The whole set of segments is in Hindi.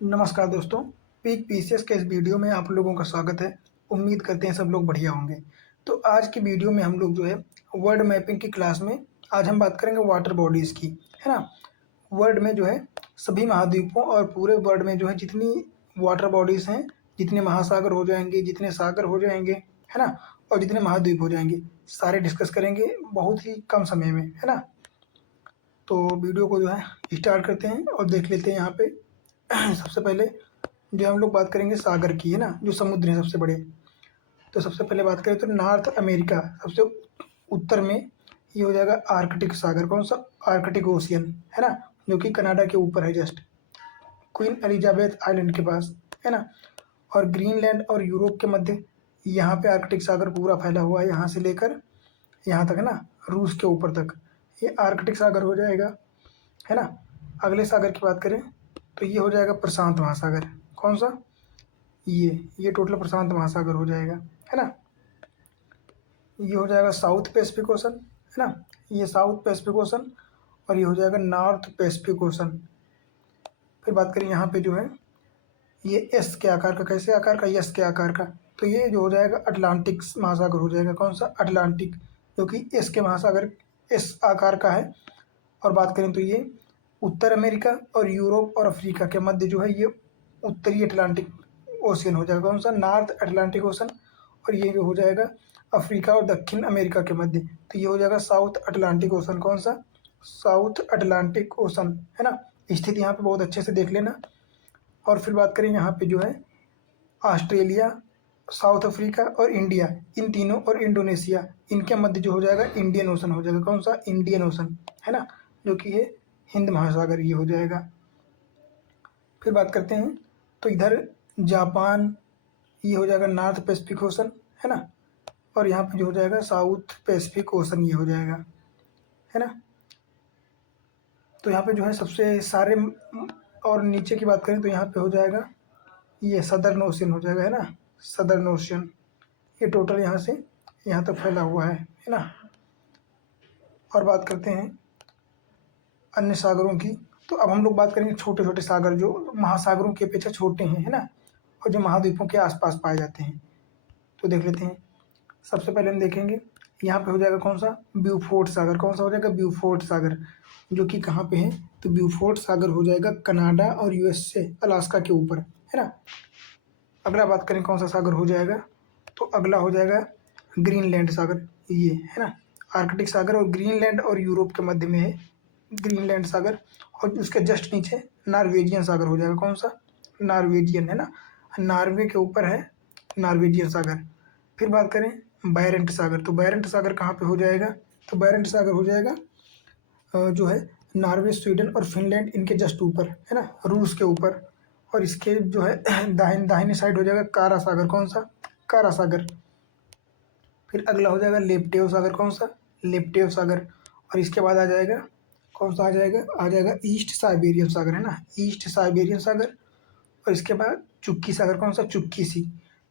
नमस्कार दोस्तों, पीक पीसीएस के इस वीडियो में आप लोगों का स्वागत है। उम्मीद करते हैं सब लोग बढ़िया होंगे। तो आज की वीडियो में हम लोग जो है वर्ल्ड मैपिंग की क्लास में आज हम बात करेंगे वाटर बॉडीज़ की, है ना। वर्ल्ड में जो है सभी महाद्वीपों और पूरे वर्ल्ड में जो है जितनी वाटर बॉडीज़ हैं, जितने महासागर हो जाएंगे, जितने सागर हो जाएंगे, है ना, और जितने महाद्वीप हो जाएंगे, सारे डिस्कस करेंगे बहुत ही कम समय में, है ना। तो वीडियो को जो है स्टार्ट करते हैं और देख लेते हैं यहाँ पे। सबसे पहले जो हम लोग बात करेंगे सागर की, है ना, जो समुद्र हैं सबसे बड़े। तो सबसे पहले बात करें तो नॉर्थ अमेरिका सबसे उत्तर में ये हो जाएगा आर्कटिक सागर। कौन सा? आर्कटिक ओशियन, है ना, जो कि कनाडा के ऊपर है, जस्ट क्वीन एलिजाबेथ आइलैंड के पास, है ना। और ग्रीनलैंड और यूरोप के मध्य यहाँ पे आर्कटिक सागर पूरा फैला हुआ है, यहाँ से लेकर यहाँ तक, है ना, रूस के ऊपर तक ये आर्कटिक सागर हो जाएगा, है ना। अगले सागर की बात करें तो ये हो जाएगा प्रशांत महासागर। कौन सा? ये टोटल प्रशांत महासागर हो जाएगा, है ना। ये हो जाएगा साउथ पैसिफिक ओशन, है ना, ये साउथ पैसिफिक ओशन। और ये हो जाएगा नॉर्थ पैसिफिक ओशन। फिर बात करें यहाँ पे जो है ये एस के आकार का, कैसे आकार का? एस के आकार का। तो ये जो हो जाएगा अटलांटिक महासागर हो जाएगा। कौन सा? अटलांटिक, जो कि एस के महासागर एस आकार का है। और बात करें तो ये उत्तर अमेरिका और यूरोप और अफ्रीका के मध्य जो है ये उत्तरी अटलांटिक ओशियन हो जाएगा। कौन सा? North Atlantic ocean. और ये जो हो जाएगा अफ्रीका और दक्षिण अमेरिका के मध्य, तो ये हो जाएगा साउथ अटलांटिक ओशन। कौन सा? साउथ अटलांटिक ओशन, है ना। स्थिति यहाँ पे बहुत अच्छे से देख लेना। और फिर बात करें यहाँ पे जो है ऑस्ट्रेलिया, साउथ अफ्रीका और इंडिया, इन तीनों और इंडोनेशिया, इनके मध्य जो हो जाएगा इंडियन ओशन हो जाएगा। कौन सा? इंडियन ओशन, है ना, जो कि ये हिंद महासागर ये हो जाएगा। फिर बात करते हैं तो इधर जापान, ये हो जाएगा नॉर्थ पैसिफिक ओशन, है ना। और यहाँ पे जो हो जाएगा साउथ पैसिफिक ओशन ये हो जाएगा, है ना। तो यहाँ पे जो है सबसे सारे और नीचे की बात करें तो यहाँ पे हो जाएगा ये सदर्न ओशियन हो जाएगा, है ना, सदर्न ओशियन। ये टोटल यहाँ से यहाँ तक फैला हुआ है ना। और बात करते हैं अन्य सागरों की। तो अब हम लोग बात करेंगे छोटे छोटे सागर जो महासागरों की अपेक्षा छोटे हैं, है ना, और जो महाद्वीपों के आसपास पाए जाते हैं। तो देख लेते हैं। सबसे पहले हम देखेंगे यहाँ पे हो जाएगा कौन सा? ब्यूफोर्ट सागर। कौन सा हो जाएगा? ब्यूफोर्ट सागर, जो कि कहाँ पे है? तो ब्यूफोर्ट सागर हो जाएगा कनाडा और यूएस से अलास्का के ऊपर, है ना। अगला बात करें कौन सा सागर हो जाएगा, तो अगला हो जाएगा ग्रीनलैंड सागर, ये, है ना। आर्कटिक सागर और ग्रीनलैंड और यूरोप के मध्य में है ग्रीनलैंड सागर। और उसके जस्ट नीचे नॉर्वेजियन सागर हो जाएगा। कौन सा? नॉर्वेजियन, है ना, नॉर्वे के ऊपर है नॉर्वेजियन सागर। फिर बात करें बैरेंट सागर, तो बैरेंट सागर कहाँ पे हो जाएगा? तो बैरेंट सागर हो जाएगा जो है नॉर्वे, स्वीडन और फिनलैंड, इनके जस्ट ऊपर, है ना, रूस के ऊपर। और इसके जो है दाहिने साइड हो जाएगा कारा सागर। कौन सा? कारा सागर। फिर अगला हो जाएगा लेप्टेव सागर। कौन सा? लेप्टेव सागर। और इसके बाद आ जाएगा कौन सा? आ जाएगा ईस्ट साइबेरियन सागर, है ना, ईस्ट साइबेरियन सागर। और इसके बाद चुक्की सागर। कौन सा? चुक्की सी।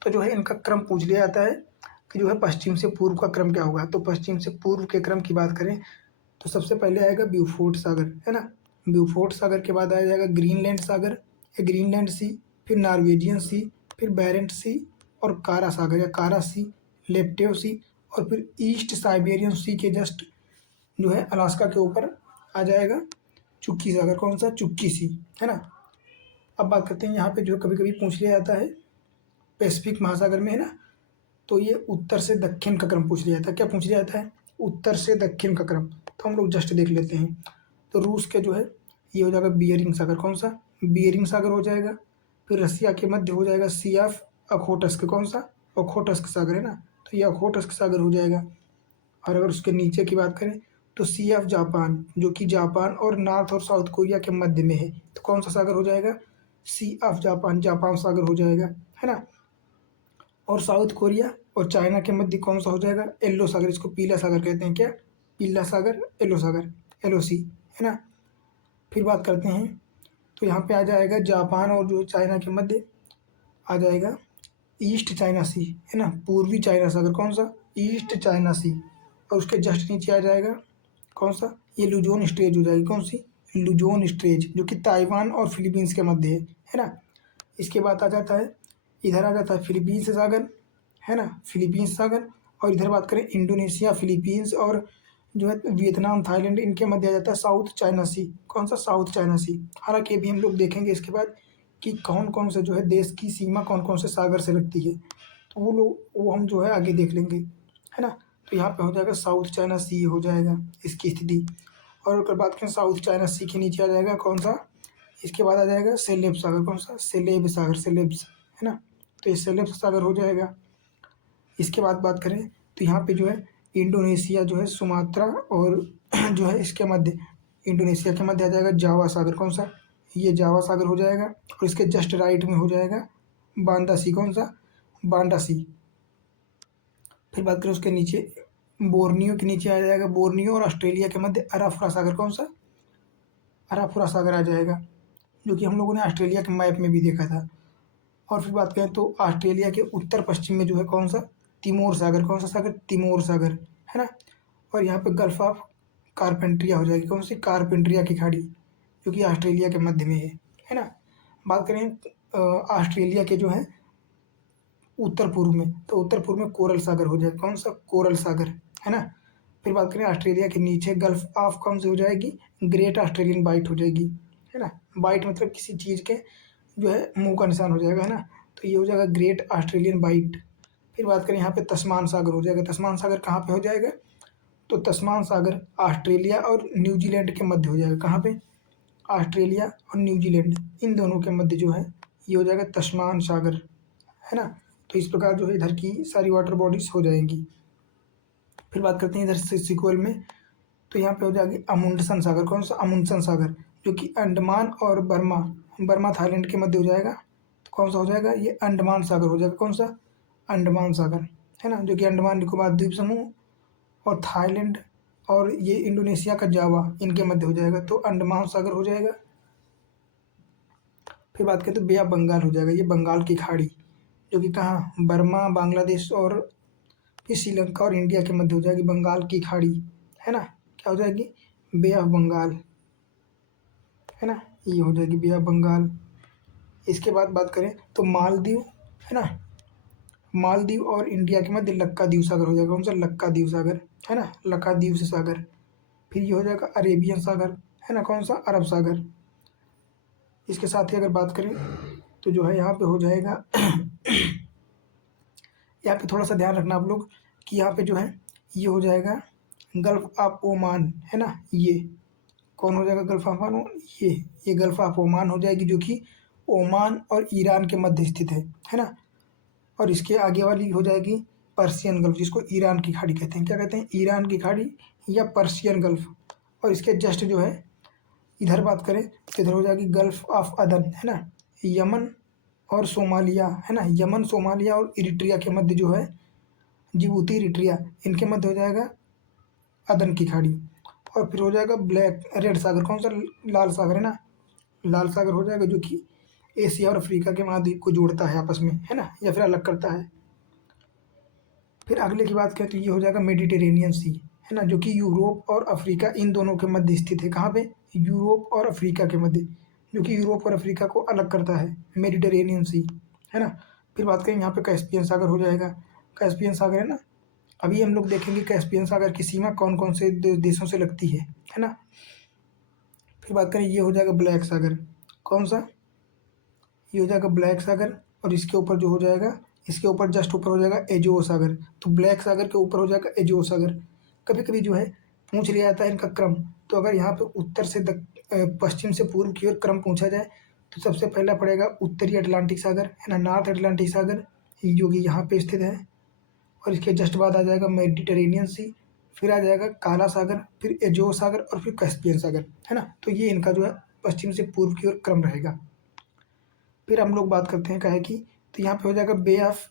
तो जो है इनका क्रम पूछ लिया जाता है कि जो है पश्चिम से पूर्व का क्रम क्या होगा। तो पश्चिम से पूर्व के क्रम की बात करें तो सबसे पहले आएगा ब्यूफोर्ट सागर, है ना। ब्यूफोर्ट सागर के बाद आ जाएगा ग्रीनलैंड सागर या ग्रीनलैंड सी, फिर नॉर्वेजियन सी, फिर बैरेंट सी और कारा सागर या कारा सी, लेप्टेव सी, और फिर ईस्ट साइबेरियन सी के जस्ट जो है अलास्का के ऊपर आ जाएगा चुक्की सागर। कौन सा? चुक्की सी, है ना। अब बात करते हैं यहाँ पे जो कभी कभी पूछ लिया जाता है पैसिफिक महासागर में, है ना, तो ये उत्तर से दक्षिण का क्रम पूछ लिया जाता है। क्या पूछ लिया जाता है? उत्तर से दक्षिण का क्रम। तो हम लोग जस्ट देख लेते हैं। तो रूस के जो है ये हो जाएगा बियरिंग सागर। कौन सा? बियरिंग सागर हो जाएगा। फिर रसिया के मध्य हो जाएगा सी ऑफ अखोटस्क। कौन सा? अखोटस्क सागर, है ना, तो ये अखोटस्क सागर हो जाएगा। और अगर उसके नीचे की बात करें तो सी ऑफ जापान, जो कि जापान और नॉर्थ और साउथ कोरिया के मध्य में है, तो कौन सा सागर हो जाएगा? सी ऑफ जापान, जापान सागर हो जाएगा, है ना। और साउथ कोरिया और चाइना के मध्य कौन सा हो जाएगा? येलो सागर, इसको पीला सागर कहते हैं। क्या? पीला सागर, येलो सागर, येलो सी, है ना। फिर बात करते हैं तो यहाँ पे आ जाएगा जापान और जो चाइना के मध्य आ जाएगा ईस्ट चाइना सी, है ना, पूर्वी चाइना सागर। कौन सा? ईस्ट चाइना सी। और उसके जस्ट नीचे आ जाएगा कौन सा? ये लुजोन स्ट्रेच हो जाएगी। कौन सी? लुजोन स्ट्रेच, जो कि ताइवान और फिलीपींस के मध्य है है ना। इसके बाद आ जाता है, इधर आ जाता है फिलीपींस सागर, है ना, फिलीपींस सागर। और इधर बात करें इंडोनेशिया, फिलीपींस और जो है वियतनाम, थाईलैंड, इनके मध्य आ जाता है साउथ चाइना सी। कौन सा? साउथ चाइना सी। हालांकि अभी हम लोग देखेंगे इसके बाद कि कौन कौन से जो है देश की सीमा कौन कौन से सागर से लगती है, तो वो हम जो है आगे देख लेंगे, है ना। तो यहाँ पे हो जाएगा साउथ चाइना सी हो जाएगा इसकी स्थिति। और अगर बात करें साउथ चाइना सी के नीचे आ जाएगा कौन सा? इसके बाद आ जाएगा सेलेब सागर। कौन सा? सेलेब सागर, सेलेब्स, है ना। तो ये सेलेब सागर हो जाएगा। इसके बाद बात करें तो यहाँ पे जो है इंडोनेशिया जो है सुमात्रा और जो है इसके मध्य, इंडोनेशिया के मध्य आ जाएगा जावा सागर। कौन सा? ये जावा सागर हो जाएगा। और इसके जस्ट राइट में हो जाएगा बांदा सी। कौन सा? बांडा सी। फिर बात करें उसके नीचे, बोर्नियो के नीचे आ जाएगा बोर्नियो और ऑस्ट्रेलिया के मध्य अराफुरा सागर। कौन सा? अराफुरा सागर आ जाएगा, जो कि हम लोगों ने ऑस्ट्रेलिया के मैप में भी देखा था। और फिर बात करें तो ऑस्ट्रेलिया के उत्तर पश्चिम में जो है कौन सा? तिमोर सागर। कौन सा सागर? तिमोर सागर, है ना। और यहाँ पे गल्फ ऑफ कारपेंट्रिया हो जाएगी। कौन सी? कारपेंट्रिया की खाड़ी, जो कि ऑस्ट्रेलिया के मध्य में है ना। बात करें ऑस्ट्रेलिया के जो है उत्तर पूर्व में, तो उत्तर पूर्व में कोरल सागर हो जाएगा। कौन सा? कोरल सागर, है ना। फिर बात करें ऑस्ट्रेलिया के नीचे गल्फ ऑफ कौन सी हो जाएगी? ग्रेट ऑस्ट्रेलियन बाइट हो जाएगी, है ना। बाइट मतलब किसी चीज़ के जो है मुंह का निशान हो जाएगा, है ना। तो ये हो जाएगा ग्रेट ऑस्ट्रेलियन बाइट। फिर बात करें यहाँ पे तस्मान सागर हो जाएगा। तस्मान सागर कहाँ पे हो जाएगा? तो तस्मान सागर ऑस्ट्रेलिया और न्यूजीलैंड के मध्य हो जाएगा। कहाँ पे? ऑस्ट्रेलिया और न्यूजीलैंड, इन दोनों के मध्य जो है ये हो जाएगा तस्मान सागर, है ना। तो इस प्रकार जो है इधर की सारी वाटर बॉडीज हो जाएंगी। फिर बात करते हैं इधर से सिक्वल में, तो यहाँ पे हो जाएगी अमुंडसन सागर। कौन सा? अमुंडसन सागर, जो कि अंडमान और बर्मा, बर्मा थाईलैंड के मध्य हो जाएगा। तो कौन सा हो जाएगा? ये अंडमान सागर हो जाएगा। कौन सा? अंडमान सागर, है ना, जो कि अंडमान निकोबार द्वीप समूह और थाईलैंड और ये इंडोनेशिया का जावा, इनके मध्य हो जाएगा। तो अंडमान सागर हो जाएगा। फिर बात करें तो बे ऑफ बंगाल हो जाएगा। ये बंगाल की खाड़ी, जो कि कहाँ? बर्मा, बांग्लादेश और फिर श्रीलंका और इंडिया के मध्य हो जाएगी बंगाल की खाड़ी, है ना। क्या हो जाएगी? बे ऑफ बंगाल, है ना, ये हो जाएगी बे ऑफ बंगाल। इसके बाद बात करें तो मालदीव, है ना, मालदीव और इंडिया के मध्य लक्कादीव सागर हो जाएगा। कौन सा? लक्कादीव सागर, है ना, लक्कादीव से सागर। फिर ये हो जाएगा अरेबियन सागर, है ना। कौन सा? अरब सागर। इसके साथ ही अगर बात करें तो जो है यहाँ पे हो जाएगा यहाँ पे थोड़ा सा ध्यान रखना आप लोग कि यहाँ पे जो है ये हो जाएगा गल्फ ऑफ ओमान, है ना। ये कौन हो जाएगा? गल्फ ऑफ ओमान, ये गल्फ ऑफ ओमान हो जाएगी, जो कि ओमान और ईरान के मध्य स्थित है ना। और इसके आगे वाली हो जाएगी पर्शियन गल्फ, जिसको ईरान की खाड़ी कहते हैं। क्या कहते हैं? ईरान की खाड़ी या पर्शियन गल्फ। और इसके जस्ट जो है इधर बात करें तो इधर हो जाएगी गल्फ ऑफ अदन, है ना। यमन और सोमालिया, है ना, यमन, सोमालिया और इरिट्रिया के मध्य जो है, जिबूती, इरिट्रिया, इनके मध्य हो जाएगा अदन की खाड़ी। और फिर हो जाएगा ब्लैक रेड सागर। कौन सा? लाल सागर, है ना, लाल सागर हो जाएगा, जो कि एशिया और अफ्रीका के महाद्वीप को जोड़ता है आपस में, है ना, या फिर अलग करता है। फिर अगले की बात करें तो ये हो जाएगा मेडिटेरेनियन सी, है ना, जो कि यूरोप और अफ्रीका इन दोनों के मध्य स्थित है। कहाँ पे? यूरोप और अफ्रीका के मध्य, जो कि यूरोप और अफ्रीका को अलग करता है, मेडिटेरेनियन सी, है ना। फिर बात करें यहाँ पे कैस्पियन सागर हो जाएगा। कैस्पियन सागर, है ना। अभी हम लोग देखेंगे कैस्पियन सागर की सीमा कौन कौन से देशों से लगती है ना। फिर बात करें ये हो जाएगा ब्लैक सागर। कौन सा? ये हो जाएगा ब्लैक सागर। और इसके ऊपर जो हो जाएगा, इसके ऊपर जस्ट ऊपर हो जाएगा एजो सागर। तो ब्लैक सागर के ऊपर हो जाएगा एजो सागर। कभी कभी जो है पूछ लिया जाता है इनका क्रम, तो अगर यहाँ पे उत्तर से पश्चिम से पूर्व की ओर क्रम पूछा जाए तो सबसे पहला पड़ेगा उत्तरी अटलांटिक सागर, है ना, नॉर्थ अटलांटिक सागर, जो कि यहाँ पे स्थित है। और इसके जस्ट बाद आ जाएगा मेडिटेरेनियन सी, फिर आ जाएगा काला सागर, फिर एजो सागर और फिर कैस्पियन सागर, है ना। तो ये इनका जो है पश्चिम से पूर्व की ओर क्रम रहेगा। फिर हम लोग बात करते हैं काहे की, तो यहाँ पे हो जाएगा बे ऑफ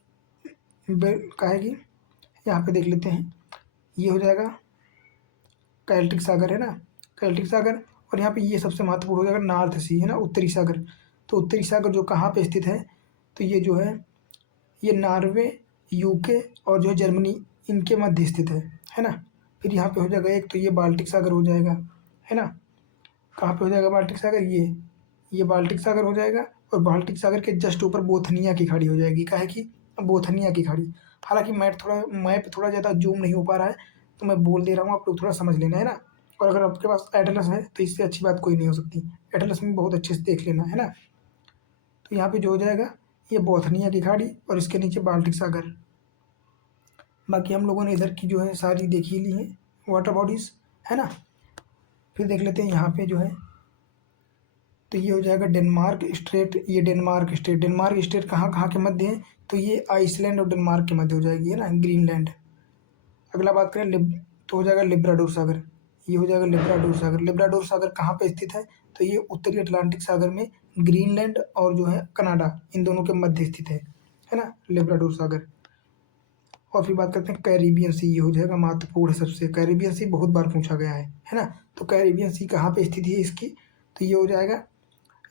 काहे की, यहाँ पे देख लेते हैं। ये हो जाएगा कैल्टिक सागर, है ना, कैल्टिक सागर। और यहाँ पे ये सबसे महत्वपूर्ण हो जाएगा नॉर्थ सी, है ना, उत्तरी सागर। तो उत्तरी सागर जो कहाँ पे स्थित है, तो ये जो है ये नॉर्वे, यूके और जो है जर्मनी, इनके मध्य स्थित है ना। फिर यहाँ पे हो जाएगा एक, तो ये बाल्टिक सागर हो जाएगा, है ना। कहाँ पे हो जाएगा बाल्टिक सागर? ये बाल्टिक सागर हो जाएगा और बाल्टिक सागर के जस्ट ऊपर बोथनिया की खाड़ी हो जाएगी। काहे की? बोथनिया की खाड़ी। हालांकि मैप थोड़ा ज़्यादा जूम नहीं हो पा रहा है, तो मैं बोल दे रहा हूँ, आप लोग थोड़ा समझ लेना, है ना। और अगर आपके पास एटलस है तो इससे अच्छी बात कोई नहीं हो सकती। एटलस में बहुत अच्छे से देख लेना, है ना। तो यहाँ पे जो हो जाएगा, ये बोथनिया की खाड़ी और इसके नीचे बाल्टिक सागर। बाकी हम लोगों ने इधर की जो है सारी देख ही ली है वाटर बॉडीज़, है ना। फिर देख लेते हैं यहाँ पे जो है, तो ये हो जाएगा डेनमार्क स्ट्रेट। ये डेनमार्क स्टेट कहाँ कहाँ के मध्य है? तो ये आइसलैंड और डेनमार्क के मध्य हो जाएगी, है ना, ग्रीनलैंड। अगला बात करें तो हो जाएगा लिब्राडोर सागर। ये हो जाएगा लिब्राडोर सागर। लिब्राडोर सागर कहाँ पे स्थित है? तो ये उत्तरी अटलांटिक सागर में ग्रीनलैंड और जो है कनाडा, इन दोनों के मध्य स्थित है ना, लिब्राडोर सागर। और फिर बात करते हैं कैरिबियन सी। ये हो जाएगा महत्वपूर्ण है सबसे। कैरिबियन सी बहुत बार पूछा गया है ना। तो कैरिबियन सी कहाँ पे स्थिति है इसकी? तो ये हो जाएगा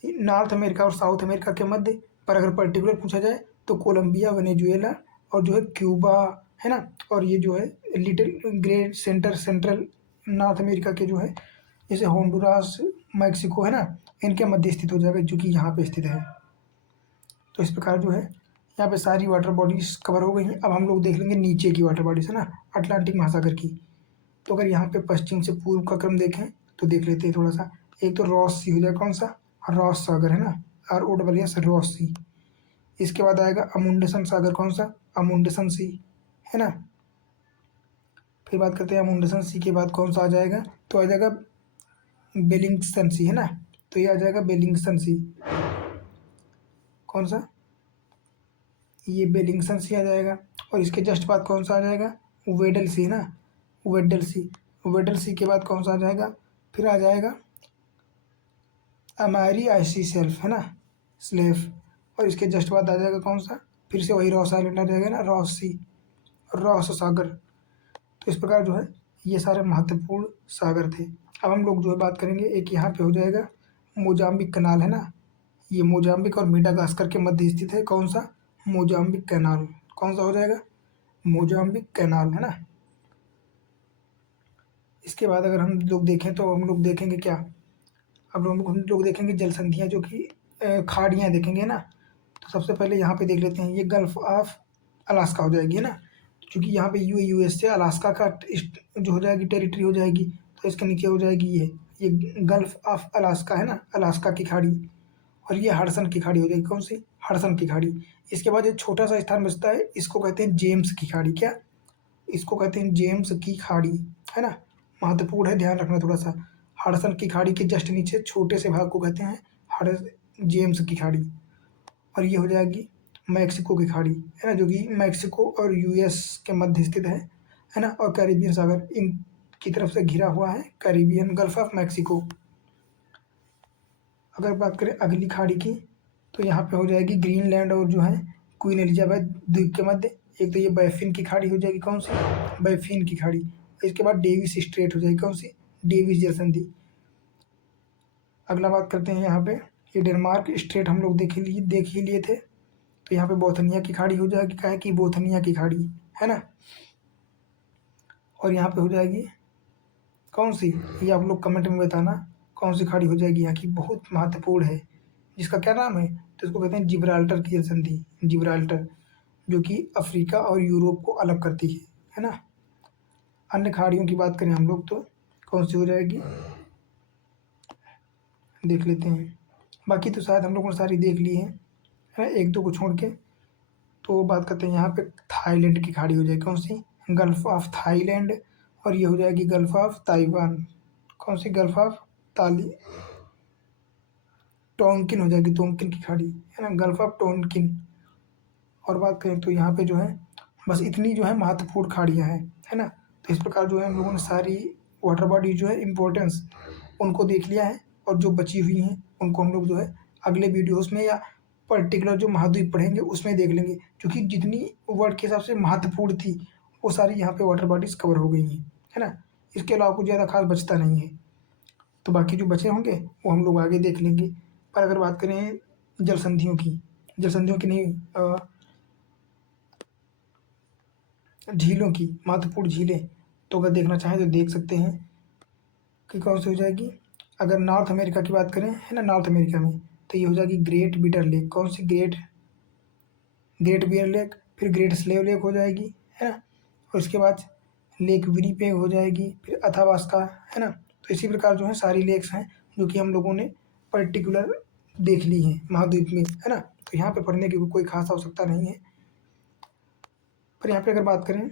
नॉर्थ अमेरिका और साउथ अमेरिका के मध्य। पर अगर पर्टिकुलर पूछा जाए तो कोलंबिया, वेनेजुएला और जो है क्यूबा, है ना। और ये जो है little great central north America के जो है, जैसे होंडुरास, मैक्सिको, है ना, इनके मध्य स्थित हो जाएगा, जो कि यहाँ पे स्थित है। तो इस प्रकार जो है यहाँ पे सारी वाटर बॉडीज कवर हो गई हैं। अब हम लोग देख लेंगे नीचे की वाटर बॉडीज, है ना, अटलांटिक महासागर की। तो अगर यहाँ पे पश्चिम से पूर्व का क्रम देखें तो देख लेते हैं थोड़ा सा। एक तो रॉस सी हो जाएगा, कौन सा? रॉस सागर, है ना, ROSS, रॉस सी। इसके बाद आएगा अमुंडसन सागर, कौन सा? अमुंडसन सी, है ना। फिर बात करते हैं अमुंडसन सी के बाद कौन सा आ जाएगा? तो आ जाएगा बेलिंगसन सी, है ना। तो ये आ जाएगा बेलिंगसन सी। कौन सा? ये बेलिंगसन सी आ जाएगा। और इसके जस्ट बाद कौन सा आ जाएगा? वेडल सी, है ना, वेडल सी। वेडल सी के बाद कौन सा आ जाएगा? फिर आ जाएगा अमारी आइसी सेल्फ, है ना, स्लेफ। और इसके जस्ट बाद आ जाएगा कौन सा? फिर से वही रॉस आइलैंड आ जाएगा ना, रॉस सी, रॉस सागर। तो इस प्रकार जो है ये सारे महत्वपूर्ण सागर थे। अब हम लोग जो है बात करेंगे, एक यहाँ पे हो जाएगा मोजाम्बिक कनाल, है ना। ये मोजाम्बिक और मेडागास्कर के मध्य स्थित है। कौन सा? Mozambique canal. कौन सा हो जाएगा? मोजाम्बिक कैनाल, है ना। इसके बाद अगर हम लोग देखें तो हम लोग देखेंगे क्या? अब हम लोग देखेंगे जल संधियाँ, जो कि खाड़ियाँ देखेंगे ना। तो सबसे पहले यहाँ पे देख लेते हैं, ये गल्फ ऑफ अलास्का हो जाएगी, है ना। क्योंकि यहाँ पे US से अलास्का का जो हो जाएगी टेरिटरी हो जाएगी, तो इसके नीचे हो जाएगी ये गल्फ ऑफ अलास्का, है ना, अलास्का की खाड़ी। और ये हडसन की खाड़ी हो जाएगी। कौन सी? हडसन की खाड़ी। इसके बाद एक छोटा सा स्थान बचता है, इसको कहते हैं जेम्स की खाड़ी। क्या? इसको कहते हैं जेम्स की खाड़ी, है ना। महत्वपूर्ण है, ध्यान रखना थोड़ा सा। हडसन की खाड़ी के जस्ट नीचे छोटे से भाग को कहते हैं हड जेम्स की खाड़ी। और ये हो जाएगी मैक्सिको की खाड़ी, है ना, जो कि मैक्सिको और US के मध्य स्थित है ना। और कैरिबियन सागर इन की तरफ से घिरा हुआ है, कैरिबियन, गल्फ ऑफ मैक्सिको। अगर बात करें अगली खाड़ी की, तो यहाँ पे हो जाएगी ग्रीनलैंड और जो है क्वीन एलिजाबेथ द्वीप के मध्य। एक तो ये बैफिन की खाड़ी हो जाएगी। कौन सी? बैफिन की खाड़ी। इसके बाद डेविस स्ट्रेट हो जाएगी। कौन सी? डेविस जलसंधि। अगला बात करते हैं यहाँ पे, ये डेनमार्क स्ट्रेट हम लोग देख ही लिए थे। तो यहाँ पे बोथनिया की खाड़ी हो जाएगी। क्या है कि बोथनिया की खाड़ी, है ना। और यहाँ पे हो जाएगी कौन सी? ये आप लोग कमेंट में बताना कौन सी खाड़ी हो जाएगी यहाँ की, बहुत महत्वपूर्ण है, जिसका क्या नाम है? तो इसको कहते हैं जिब्राल्टर की संधि, जिब्राल्टर, जो कि अफ्रीका और यूरोप को अलग करती है ना। अन्य खाड़ियों की बात करें हम लोग तो कौन सी हो जाएगी, देख लेते हैं। बाकी तो शायद हम लोगों ने सारी देख ली है ना, एक दो को छोड़ के। तो बात करते हैं यहाँ पे थाईलैंड की खाड़ी हो जाएगी। कौन सी? Gulf of Thailand. और ये हो जाएगी गल्फ ऑफ ताइवान। कौन सी? गल्फ ऑफ ताली टोंकिन हो जाएगी, टोंकिन की खाड़ी, है ना, गल्फ ऑफ टोंकिन। और बात करें तो यहाँ पे जो है बस इतनी जो है महत्वपूर्ण खाड़ियाँ हैं, है ना। तो इस प्रकार जो है हम लोगों ने सारी वाटर बॉडी जो है इम्पोर्टेंस उनको देख लिया है। और जो बची हुई हैं उनको हम लोग जो है अगले वीडियोस में या पर्टिकुलर जो महाद्वीप पढ़ेंगे उसमें देख लेंगे, क्योंकि जितनी वर्ड के हिसाब से महत्वपूर्ण थी वो सारी यहाँ पे वाटर बॉडीज कवर हो गई हैं, है ना। इसके अलावा कुछ ज़्यादा खास बचता नहीं है। तो बाकी जो बचे होंगे वो हम लोग आगे देख लेंगे। पर अगर बात करें जल संधियों की नहीं, झीलों की, महत्वपूर्ण झीलें, तो अगर देखना चाहें तो देख सकते हैं कि कौन सी हो जाएगी। अगर नॉर्थ अमेरिका की बात करें, है ना, नॉर्थ अमेरिका में तो ये हो जाएगी ग्रेट बिटर लेक। कौन सी? Great great bear lake. फिर ग्रेट स्लेव लेक हो जाएगी, है ना। और उसके बाद लेक विनीपेग हो जाएगी, फिर अथाबास्का, है ना। तो इसी प्रकार जो है सारी लेक्स हैं जो कि हम लोगों ने पर्टिकुलर देख ली हैं महाद्वीप में, है ना। तो यहाँ पे पढ़ने की कोई खास आवश्यकता नहीं है। पर यहाँ पे अगर बात करें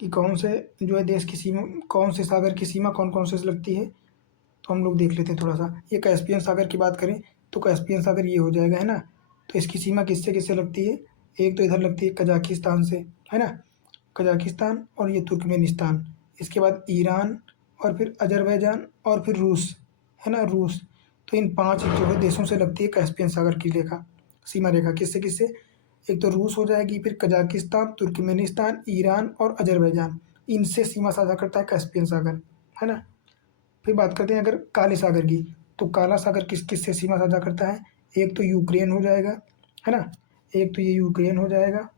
कि कौन से जो है देश की सीमा, कौन से सागर की सीमा कौन कौन से से लगती है, तो हम लोग देख लेते हैं थोड़ा सा। ये कैस्पियन सागर की बात करें तो कैस्पियन सागर ये हो जाएगा, है ना। तो इसकी सीमा किससे किससे लगती है? एक तो इधर लगती है कजाकिस्तान से, है ना, कजाकिस्तान, और ये तुर्कमेनिस्तान। इसके बाद ईरान, और फिर अजरबैजान, और फिर रूस, है ना, रूस। तो इन 5 जो है देशों से लगती है कैस्पियन सागर की रेखा, सीमा रेखा। किससे किससे? एक तो रूस हो जाएगी, फिर कजाकिस्तान, तुर्कमेनिस्तान, ईरान और अजरबैजान। इनसे सीमा साझा करता है कैस्पियन सागर, है ना। फिर बात करते हैं अगर काले सागर की, तो काला सागर किस किस से सीमा साझा करता है? एक तो यूक्रेन हो जाएगा, है ना, एक तो ये यूक्रेन हो जाएगा,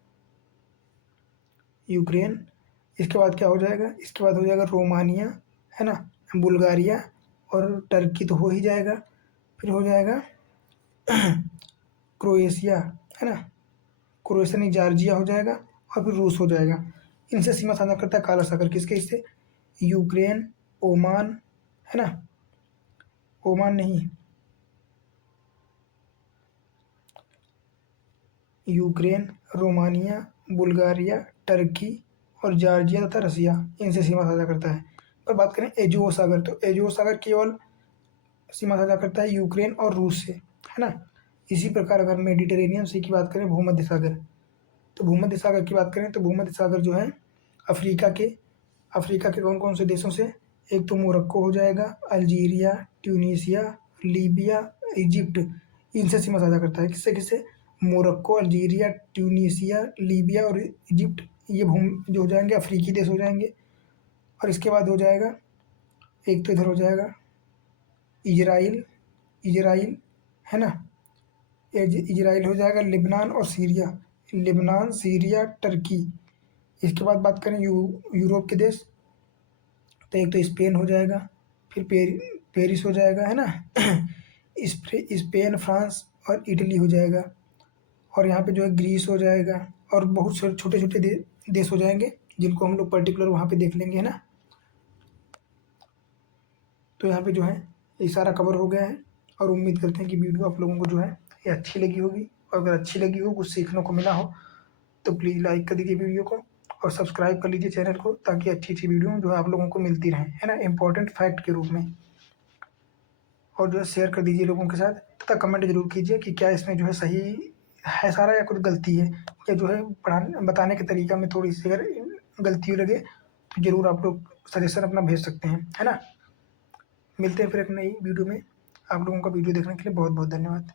यूक्रेन। इसके बाद क्या हो जाएगा? इसके बाद हो जाएगा रोमानिया, है ना, बुल्गारिया, और टर्की तो हो ही जाएगा। फिर हो जाएगा क्रोएशिया, है ना, क्रोएशिया नहीं, जॉर्जिया हो जाएगा, और फिर रूस हो जाएगा। इनसे सीमा साझा करता है काला सागर। किसके? इससे यूक्रेन, ओमान, है ना, ओमान नहीं, यूक्रेन, रोमानिया, बुल्गारिया, टर्की और जॉर्जिया तथा रसिया, इनसे सीमा साझा करता है। पर बात करें एजोव सागर, तो एजोव सागर केवल सीमा साझा करता है यूक्रेन और रूस से, है ना। इसी प्रकार अगर मेडिटेरेनियन सी की बात करें, भूमध्य सागर, तो भूमध्य सागर की बात करें तो भूमध्य सागर जो है अफ्रीका के अफ्रीका के कौन कौन से देशों से? एक तो मोरक्को हो जाएगा, अल्जीरिया, ट्यूनीसिया, लीबिया, इजिप्ट, इनसे सीमा साझा करता है। किससे किससे? मोरक्को, अल्जीरिया, ट्यूनीसिया, लीबिया और इजिप्ट, ये भूम जो हो जाएंगे अफ्रीकी देश हो जाएंगे। और इसके बाद हो जाएगा, एक तो इधर हो जाएगा इजराइल, इजराइल, है ना, इजराइल हो जाएगा, लिबनान और सीरिया, लिबनान, सीरिया, टर्की। इसके बाद बात करें यूरोप के देश, तो एक तो स्पेन हो जाएगा, फिर पेरिस हो जाएगा, है ना स्पेन, फ्रांस और इटली हो जाएगा। और यहाँ पे जो है ग्रीस हो जाएगा, और बहुत से छोटे छोटे देश हो जाएंगे जिनको हम लोग पर्टिकुलर वहाँ पे देख लेंगे, है ना। तो यहाँ पे जो है ये सारा कवर हो गया है, और उम्मीद करते हैं कि वीडियो आप लोगों को जो है ये अच्छी लगी होगी। और अगर अच्छी लगी हो, कुछ सीखने को मिला हो, तो प्लीज़ लाइक कर दीजिए वीडियो को, और सब्सक्राइब कर लीजिए चैनल को, ताकि अच्छी अच्छी वीडियो जो है आप लोगों को मिलती रहें, है ना, इंपॉर्टेंट फैक्ट के रूप में। और जो है शेयर कर दीजिए लोगों के साथ, तथा कमेंट जरूर कीजिए कि क्या इसमें जो है सही है सारा, या कुछ गलती है, या जो है पढ़ाने बताने के तरीका में थोड़ी सी अगर गलती लगे तो ज़रूर आप लोग सजेशन अपना भेज सकते हैं, है ना। मिलते हैं फिर एक नई वीडियो में। आप लोगों का वीडियो देखने के लिए बहुत बहुत धन्यवाद।